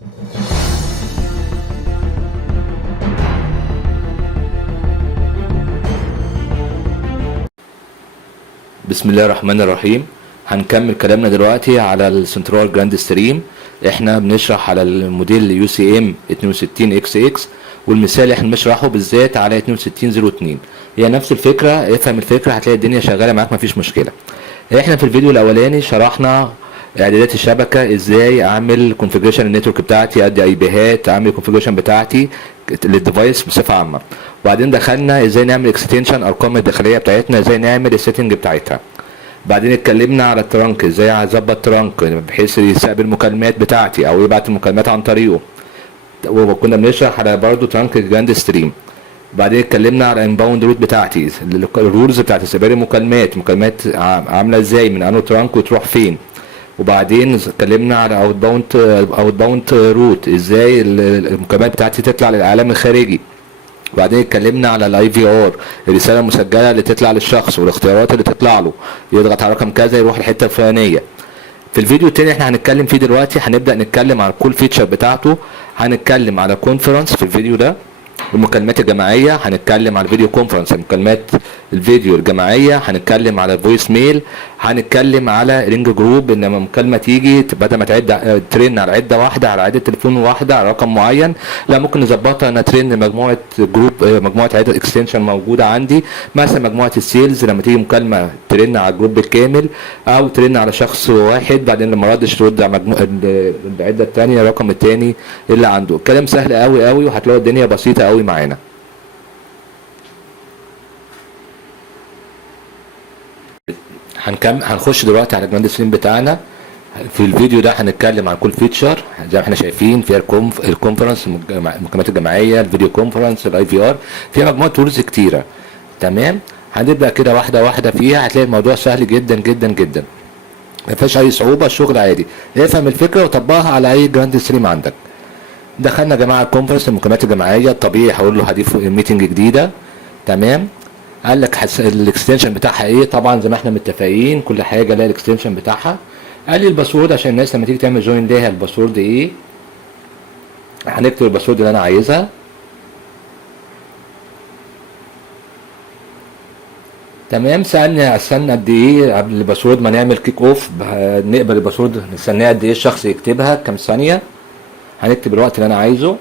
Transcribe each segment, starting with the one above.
بسم الله الرحمن الرحيم. هنكمل كلامنا دلوقتي على السنترال جراند ستريم. احنا بنشرح على الموديل يو سي ام 62 اكس اكس، والمثال احنا بنشرحه بالذات على 6202. هي نفس الفكره، افهم الفكره هتلاقي الدنيا شغاله معاك مفيش مشكله. احنا في الفيديو الاولاني شرحنا اعدادات الشبكه، ازاي اعمل كونفيجريشن النتورك بتاعتي، ادي اي بيهات، اعمل كونفيجريشن بتاعتي للديفايس بصفه عامه. وبعدين دخلنا ازاي نعمل اكستنشن ارقام الداخليه بتاعتنا، ازاي نعمل السيتنج بتاعتها. بعدين اتكلمنا على الترانك، ازاي اظبط ترانك بحيث يستقبل المكالمات بتاعتي او يبعت المكالمات عن طريقه. وكنا بنشرح على برضه ترانك جراند ستريم. بعدين اتكلمنا على الانباوند روت بتاعتي، الرولز بتاعت استقبال المكالمات، عامله ازاي من انو ترانك وتروح فين. وبعدين اتكلمنا على اوت باوند روت، ازاي المكالمات بتاعتي تطلع للعالم الخارجي. وبعدين اتكلمنا على الاي في ار، الرساله المسجله اللي تطلع للشخص والاختيارات اللي تطلع له، يضغط على رقم كذا يروح الحته الفلانيه. في الفيديو التاني احنا هنتكلم فيه دلوقتي، هنبدا نتكلم على كل فيتشر بتاعته. هنتكلم على كونفرنس في الفيديو ده، المكالمات الجماعيه، هنتكلم على الفيديو كونفرنس، المكالمات الفيديو الجماعيه، هنتكلم على الفويس ميل، هنتكلم على رينج جروب، ان لما مكالمه تيجي بدل ما تعد ترن على عده واحده، على عده تليفون واحده، على رقم معين، لا ممكن نظبطها انها ترن مجموعه جروب، مجموعه عده اكستنشن موجوده عندي. مثلا مجموعه السيلز لما تيجي مكالمه ترن على الجروب بالكامل، او ترن على شخص واحد، بعدين لما ردش ترد على العده الثانيه الرقم الثاني اللي عنده. الكلام سهل قوي قوي، وهتلاقوا الدنيا بسيطه قوي معانا. هنخش دلوقتي على الجراند ستريم بتاعنا. في الفيديو ده هنتكلم عن كل فيتشر زي ما احنا شايفين، فيها الكونفرنس، المكالمات الجماعيه، الفيديو كونفرنس، الاي في ار، فيها مجموعه تولز كتيره. تمام، هنبدا كده واحده واحده فيها، هتلاقي الموضوع سهل جدا جدا جدا، ما فيهاش اي صعوبه، الشغل عادي. افهم الفكره وطبقها على اي جراند ستريم عندك. دخلنا يا جماعه الكونفرنس، المكالمات الجماعيه، الطبيعي هقول له هضيف ميتنج جديده. تمام، قال لك الاكستنشن بتاعها ايه، طبعا زي ما احنا متفقين كل حاجه لها الاكستنشن بتاعها. قال لي الباسورد عشان الناس لما تيجي تعمل جوين ليها الباسورد ايه، هنكتب الباسورد اللي انا عايزها. تمام، سالني استنى قد ايه قبل الباسورد ما نعمل كيك اوف، نقبل الباسورد نستناه قد ايه الشخص يكتبها، كام ثانيه. هنكتب الوقت اللي انا عايزه.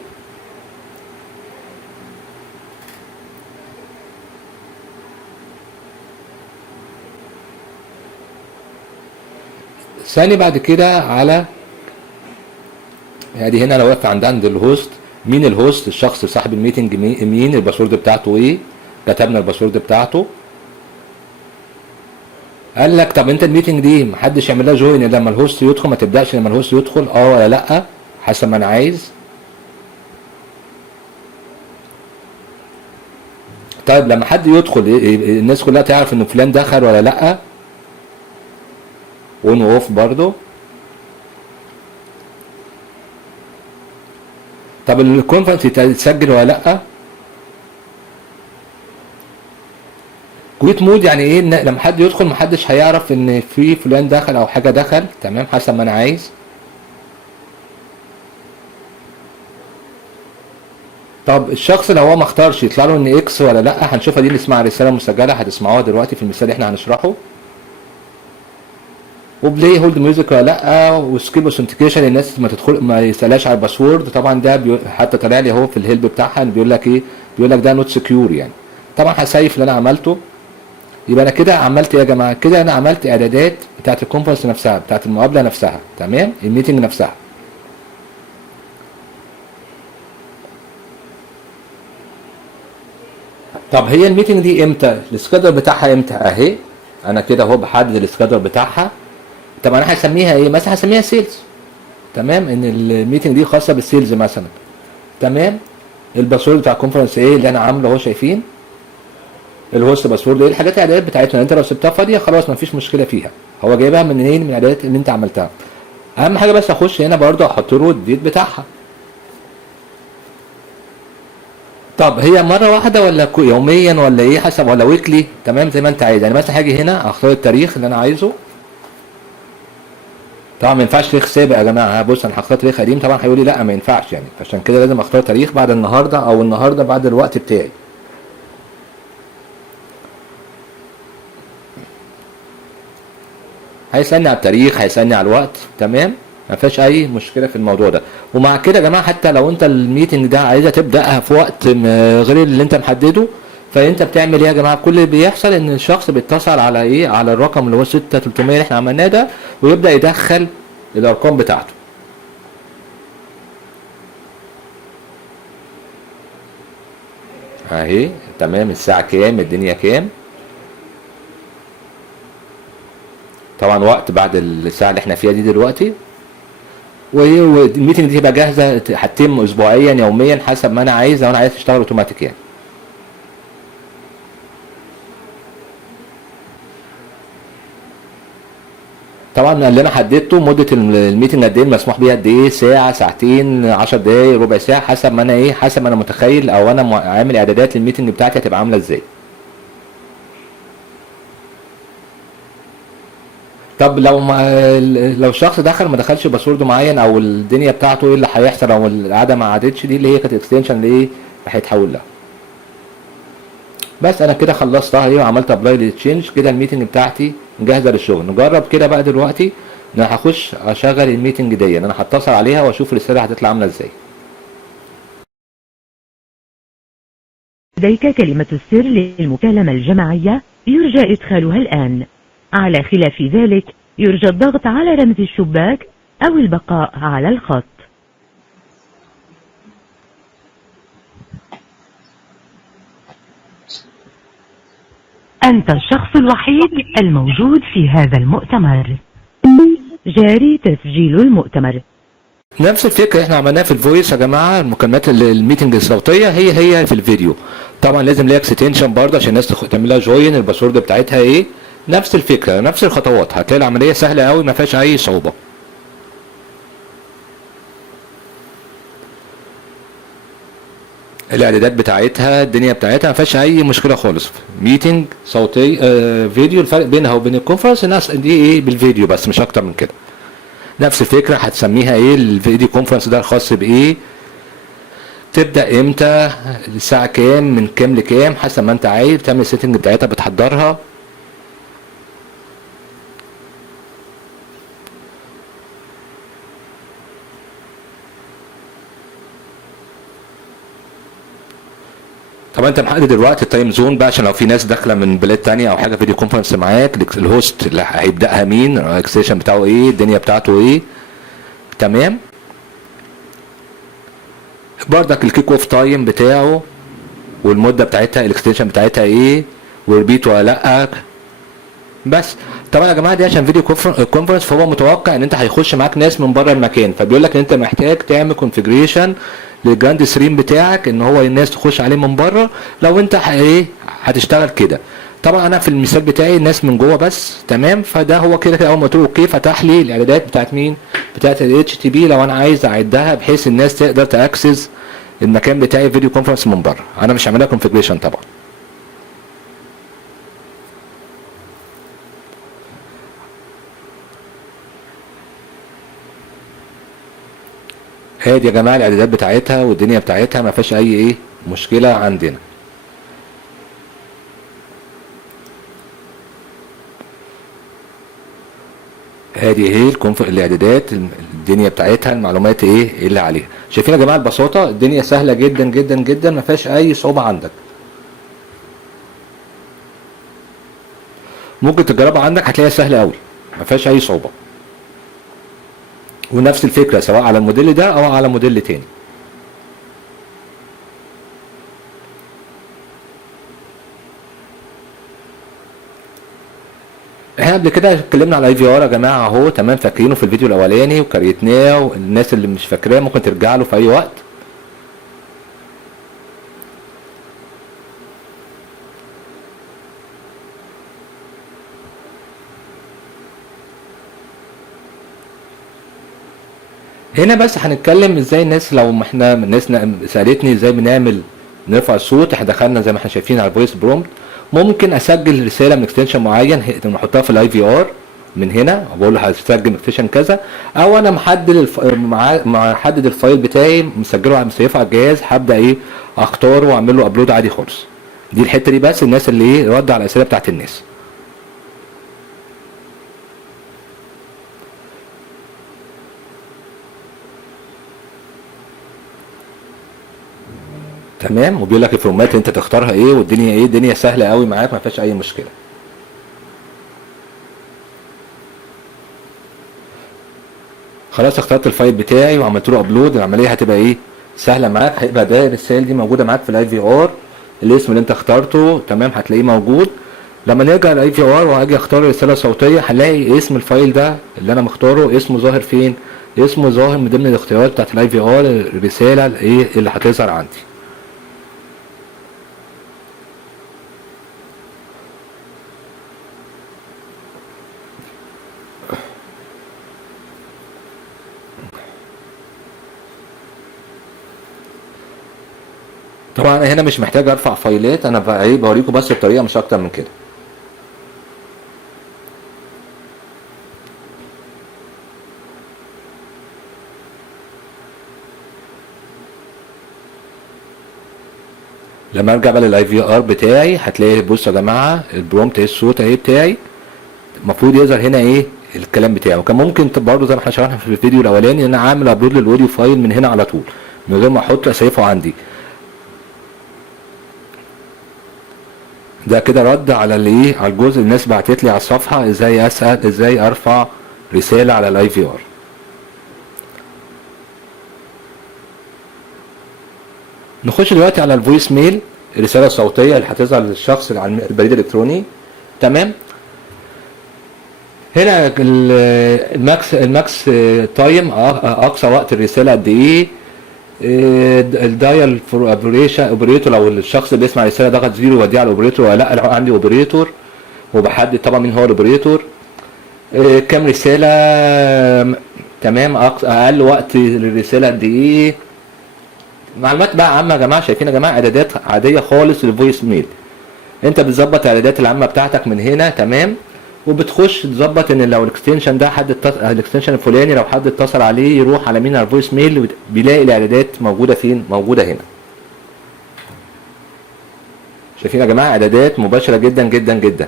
ثاني بعد كده على يعني هنا انا واقف عند الهوست. مين الهوست؟ الشخص صاحب الميتنج، مين الباسورد بتاعته ايه، كتبنا الباسورد بتاعته. قال لك طب انت الميتنج دي محدش يعمل لها جوين الا لما الهوست يدخل، ما تبداش لما الهوست يدخل، ولا لا، حسب ما انا عايز. طيب لما حد يدخل الناس كلها تعرف ان فلان دخل ولا لا، اون واوف برضو. طب الكونفرنس يتسجل ولا لا. كويت مود يعني ايه، لما حد يدخل محدش هيعرف ان في فلان دخل او حاجه دخل. تمام، حسب ما انا عايز. طب الشخص اللي هو ما اختارش يطلع له ان اكس ولا لا، هنشوفها دي اللي اسمها رساله مسجله، هتسمعوها دلوقتي في المثال اللي احنا هنشرحه. وبلاي هولد ميوزك ولا لا، وسكيب اوثنتيكيشن، الناس ما تدخل ما يسالهاش على الباسورد. طبعا ده حتى طالع لي اهو في الهيلب بتاعها بيقول لك ايه، بيقول لك ده نوت سكيور يعني. طبعا هسيف اللي انا عملته. يبقى انا كده عملت ايه يا جماعه، كده انا عملت اعدادات بتاعت الكونفرنس نفسها، بتاعت المقابله نفسها. تمام، الميتنج نفسها. طب هي الميتنج دي امتى، السكادر بتاعها امتى؟ اهي انا كده اهو بحدد السكادر بتاعها. طب انا هسميها ايه مثلا، هسميها سيلز. تمام، ان الميتنج دي خاصه بالسيلز مثلا. تمام، الباسورد بتاع الكونفرنس ايه اللي انا عامله اهو، شايفين الهوست باسورد ايه، الحاجات الاعدادات بتاعتنا. انت لو سبتها فاضيه خلاص مفيش مشكله فيها، هو جايبها من ايه، من الاعدادات اللي انت عملتها. اهم حاجه بس اخش هنا برضه احط له الديت بتاعها. طب هي مره واحده ولا يوميا ولا ايه، حسب، ولا ويكلي. تمام، زي ما انت عايز. يعني مثلا هاجي هنا اختار التاريخ اللي انا عايزه. طبعا ما ينفعش تاريخ سابق يا جماعه. بص انا هختار تاريخ قديم، طبعا هيقول لي لا ما ينفعش يعني، عشان كده لازم اختار تاريخ بعد النهارده او النهارده بعد الوقت بتاعي. هيسالني على التاريخ، هيسالني على الوقت، تمام، ما فيهاش اي مشكله في الموضوع ده. ومع كده يا جماعه حتى لو انت الميتنج ده عايزه تبداها في وقت غير اللي انت محدده، فانت بتعمل ايه يا جماعه؟ كل اللي بيحصل ان الشخص بيتصل على ايه، على الرقم اللي هو 6300 اللي احنا عملناه ده، ويبدا يدخل الارقام بتاعته. اهي تمام، الساعه كام، الدنيا كام، طبعا وقت بعد الساعه اللي احنا فيها دي دلوقتي. والميتنج دي تبقى جاهزه، هتتم اسبوعيا يوميا حسب ما انا عايز، لو انا عايز تشتغل اوتوماتيك يعني. طبعا اللي انا حددته مده الميتنج قد ايه، المسموح بيها قد ايه، ساعه، ساعتين، 10 دقايق، ربع ساعه، حسب ما انا ايه، حسب ما انا متخيل او انا عامل اعدادات للميتنج بتاعتي هتبقى عامله ازاي. طب لو ما لو الشخص دخل ما دخلش باسورد معين، او الدنيا بتاعته ايه اللي هيحصل، او القعده ما عادتش، دي اللي هي كانت اكستنشن اللي ايه هيتحول لها. بس انا كده خلصتها ايه، وعملت ابلاي للتشينج، كده الميتنج بتاعتي جاهزه للشغل. نجرب كده بقى دلوقتي. انا هخش اشغل الميتنج دي، انا هتصل عليها واشوف الرساله هتطلع عامله ازاي. لديك كلمة السر للمكالمة الجماعية، يرجى إدخالها الآن. على خلاف ذلك يرجى الضغط على رمز الشباك أو البقاء على الخط. أنت الشخص الوحيد الموجود في هذا المؤتمر. جاري تسجيل المؤتمر. نفس الفكره احنا عملناها في الفويس يا جماعه، المكالمات الميتنج الصوتيه هي في الفيديو. طبعا لازم ليها اكستنشن برضه عشان الناس تعمل لها جوين، الباسورد بتاعتها ايه، نفس الفكره نفس الخطوات. هتلاقي العمليه سهله قوي ما فيهاش اي صعوبه. الاعدادات بتاعتها، الدنيا بتاعتها ما فيهاش اي مشكله خالص. ميتنج صوتي فيديو، الفرق بينها وبين الكونفرنس الناس دي ايه، بالفيديو بس مش اكتر من كده. نفس الفكره هتسميها ايه الفيديو كونفرنس ده الخاص بايه، تبدا امتى، الساعه كام، من كام لكام، حسب ما انت عايز تعمل السيتنج بتاعتها بتحضرها. طبعا انت محدد الوقت، التايم زون بقى، عشان لو في ناس داخله من بلاد تانية او حاجه فيديو كونفرنس معاك، الهوست اللي هيبداها مين، الاكسيشن بتاعه ايه، الدنيا بتاعته ايه، تمام. بردك الكيك اوف تايم بتاعه والمده بتاعتها، الاكستنشن بتاعتها ايه، وريبيت ولا لا. بس طبعا يا جماعه دي عشان فيديو كونفرنس، فهو متوقع ان انت هيخش معاك ناس من بره المكان، فبيقول لك ان انت محتاج تعمل كونفيجريشن للجراند ستريم بتاعك ان هو الناس تخش عليه من بره، لو انت ايه هتشتغل كده. طبعا انا في المثال بتاعي الناس من جوه بس، تمام. فده هو كده كده اول ما قلت له اوكي فتح لي الاعدادات بتاعت مين، بتاعت الاتش تي بي، لو انا عايز اعدها بحيث الناس تقدر تاكسس المكان بتاعي فيديو كونفرنس من بره. انا مش هعملها كونفيجريشن طبعا. هادي يا جماعه الاعدادات بتاعتها والدنيا بتاعتها ما فيهاش اي ايه مشكله عندنا. هادي اهي الاعدادات، الدنيا بتاعتها، المعلومات ايه اللي عليها. شايفين يا جماعه البساطه، الدنيا سهله جدا جدا جدا، ما فيهاش اي صعوبه عندك. ممكن تجربها عندك هتلاقيها سهله قوي، ما فيهاش اي صعوبه. ونفس الفكره سواء على الموديل ده او على موديل تاني. احنا قبل كده اتكلمنا على اي في ار يا جماعه اهو، تمام، فاكرينه في الفيديو الاولاني وكريتناه، والناس اللي مش فاكراه ممكن ترجع له في اي وقت. هنا بس هنتكلم ازاي الناس، لو ما احنا الناس سالتني ازاي بنعمل نرفع الصوت، احنا دخلنا زي ما احنا شايفين على الفويس برومبت. ممكن اسجل رساله من اكستنشن معين نحطها في الاي في ار، من هنا بقول له هسجل اكستنشن كذا، او انا محدد محدد الفايل بتاعي مسيفه على الجهاز، هبدا ايه اختاره واعمل له ابلود عادي خالص. دي الحته دي بس الناس اللي ايه رد على الاسئله بتاعت الناس. تمام. وبيقول لك الفورمات انت تختارها ايه، والدنيا ايه، الدنيا سهله قوي معاك ما فيهاش اي مشكله. خلاص اخترت الفايل بتاعي وعملت له ابلود، العمليه هتبقى ايه سهله معاك. هيبقى ده الرسائل دي موجوده معاك في الاي في ار، الاسم اللي انت اخترته تمام هتلاقيه موجود. لما نرجع للاي في ار وهاجي اختار رساله صوتيه، هلاقي اسم الفايل ده اللي انا مختاره اسمه ظاهر فين، اسمه ظاهر من ضمن الاختيارات بتاعت الاي في ار، الرساله الايه اللي هتظهر عندي. طبعا انا هنا مش محتاج ارفع فايلات، انا بوريكم بس الطريقه مش اكتر من كده. لما ارجع بقى للاي في ار بتاعي هتلاقي بصوا يا جماعه البرومت الصوت اهي بتاعي المفروض يظهر هنا ايه الكلام بتاعه. وكان ممكن برضه زي ما احنا شرحنا في الفيديو الاولاني ان انا اعمل ابلود للاوديو فايل من هنا على طول من غير ما احط اسيفه عندي. ده كده رد على الايه على الجزء اللي الناس بعتت لي على الصفحه ازاي اسال ازاي ارفع رساله على الاي في ار. نخش دلوقتي على الفويس ميل، الرساله الصوتيه اللي هتظهر للشخص على البريد الالكتروني. تمام. هنا الماكس تايم اقصى وقت الرساله قد ايه، الدايل فور اوبريتور لو الشخص اللي بيسمع الرساله ضغط زيرو يوديه على الاوبريتور ولا لا، لو عندي اوبريتور وبحدد طبعا مين هو الاوبريتور، كام رساله، تمام، اقل وقت للرساله قد ايه. معلومات بقى عامه يا جماعه. شايفين يا جماعه اعدادات عاديه خالص للفويس ميل. انت بتظبط الاعدادات العامه بتاعتك من هنا تمام، وبتخش تظبط ان لو الاكستنشن ده الاكستنشن الفلاني لو حد اتصل عليه يروح على مين على الفويس ميل، بيلاقي الاعدادات موجوده فين، موجوده هنا. شايفين يا جماعه اعدادات مباشره جدا جدا جدا.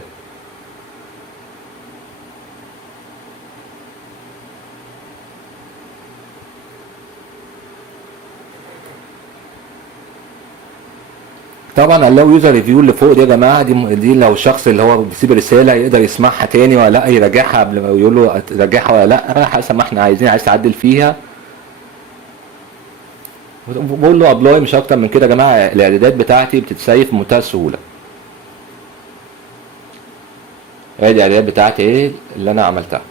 طبعا allow user review اللي فوق دي يا جماعه، دي لو الشخص اللي هو بيسيب رساله يقدر يسمعها تاني ولا لا، يراجعها قبل ما يقول له راجعها ولا لا حسب ما احنا عايزين، عايز تعدل فيها. بقول له ابلاي مش اكتر من كده يا جماعه. الاعدادات بتاعتي بتتسيف بمنتهى السهوله. ادي الاعدادات بتاعتي ايه اللي انا عملتها.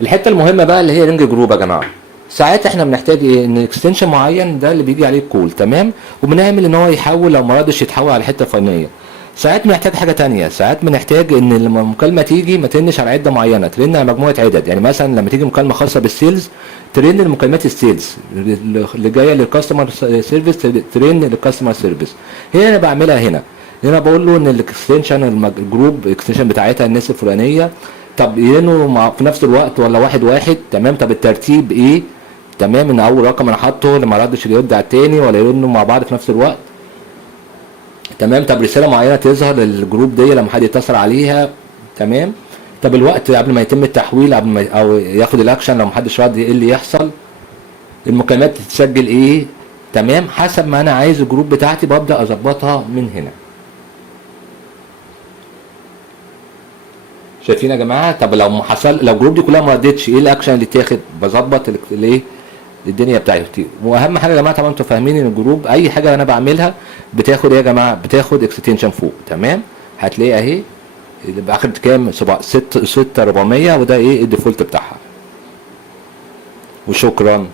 الحته المهمه بقى اللي هي رينج جروب يا جماعه. ساعات احنا بنحتاج ايه ان اكستنشن معين ده اللي بيجي عليه الكول تمام، وبنعمل ان هو يحول لو ما رضش يتحول على حته فنيه. ساعات بنحتاج حاجه تانية، ساعات بنحتاج ان لما المكالمه تيجي ما ترنش على عده معينه، ترن على مجموعه عدد. يعني مثلا لما تيجي مكالمه خاصه بالسيلز ترن لمكالمات السيلز اللي جايه للكاستمر سيرفيس، ترن للكاستمر سيرفيس. هنا انا بعملها هنا بقول له ان الاكستنشن الجروب اكستنشن بتاعتها الناس الفلانيه، طب يرنوا في نفس الوقت ولا واحد تمام، طب الترتيب ايه تمام، ان اول رقم انا حاطه اللي ما ردش اللي يرد على التاني ولا يرنوا مع بعض في نفس الوقت تمام. طب رساله معينه تظهر للجروب دي لما حد يتصل عليها تمام. طب الوقت قبل ما يتم التحويل قبل ما او ياخد الاكشن لو محدش رد ايه اللي يحصل، المكالمات تتسجل ايه تمام. حسب ما انا عايز الجروب بتاعتي ببدا اظبطها من هنا. شايفين يا جماعه. طب لو حصل لو الجروب دي كلها ما ردتش ايه الاكشن اللي اتاخد، بظبط الايه الدنيا بتاعتي. واهم حاجه يا جماعه طبعا انتوا فاهمين ان الجروب اي حاجه انا بعملها بتاخد ايه يا جماعه، بتاخد اكستنشن فوق تمام. هتلاقي اهي باخد كام 6400 وده ايه الديفولت بتاعها. وشكرا.